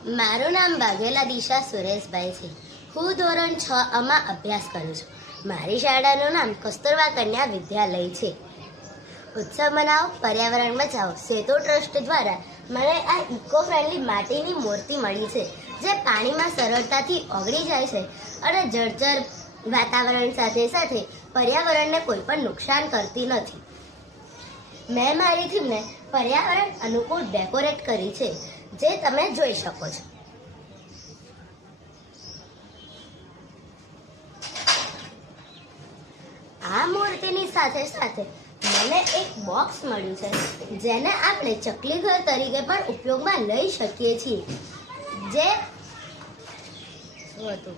મારું નામ વાઘેલા દિશા સુરેશભાઈ છે. હું ધોરણ 6 માં અભ્યાસ કરું છું. મારી શાળાનું નામ કસ્તુરબા કન્યા વિદ્યાલય છે. ઉત્સવ મનાવો, પર્યાવરણ બચાવો સેતુ ટ્રસ્ટ દ્વારા મને આ ઇકો ફ્રેન્ડલી માટીની મૂર્તિ મળી છે, જે પાણીમાં સરળતાથી ઓગળી જાય છે અને જળચર વાતાવરણ સાથે સાથે પર્યાવરણને કોઈ પણ નુકસાન કરતી નથી. મેં મારી થીમને પર્યાવરણ અનુકૂળ ડેકોરેટ કરી છે, જે તમે જોઈ શકો છો. આ મૂર્તિની સાથે સાથે મને એક બોક્સ મળ્યું છે, જેને આપણે ચકલી ઘર તરીકે પણ ઉપયોગમાં લઈ શકીએ છીએ. જે શું હતું?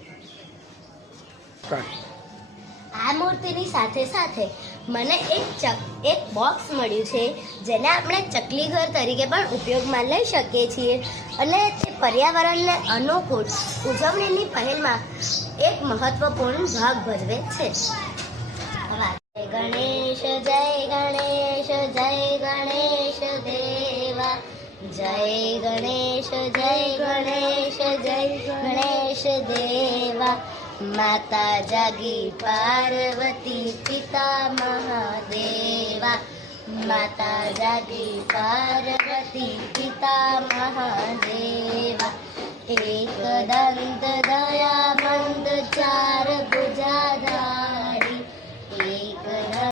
આ મૂર્તિની સાથે સાથે મને એક બોક્સ મળ્યું છે, જેને આપણે ચકલી ઘર તરીકે પણ ઉપયોગમાં લઈ શકીએ છીએ અને તે પર્યાવરણને અનુકૂળ ઉજવણીની પહેલમાં એક મહત્વપૂર્ણ ભાગ ભજવે છે. જય ગણેશ જય ગણેશ જય ગણેશ દેવા, જય ગણેશ જય ગણેશ જય ગણેશ દેવા. માતા જાગી પાર્વતી પિતા મહાદેવા, માતા જાગી પાર્વતી પિતા મહાદેવા. એક દંત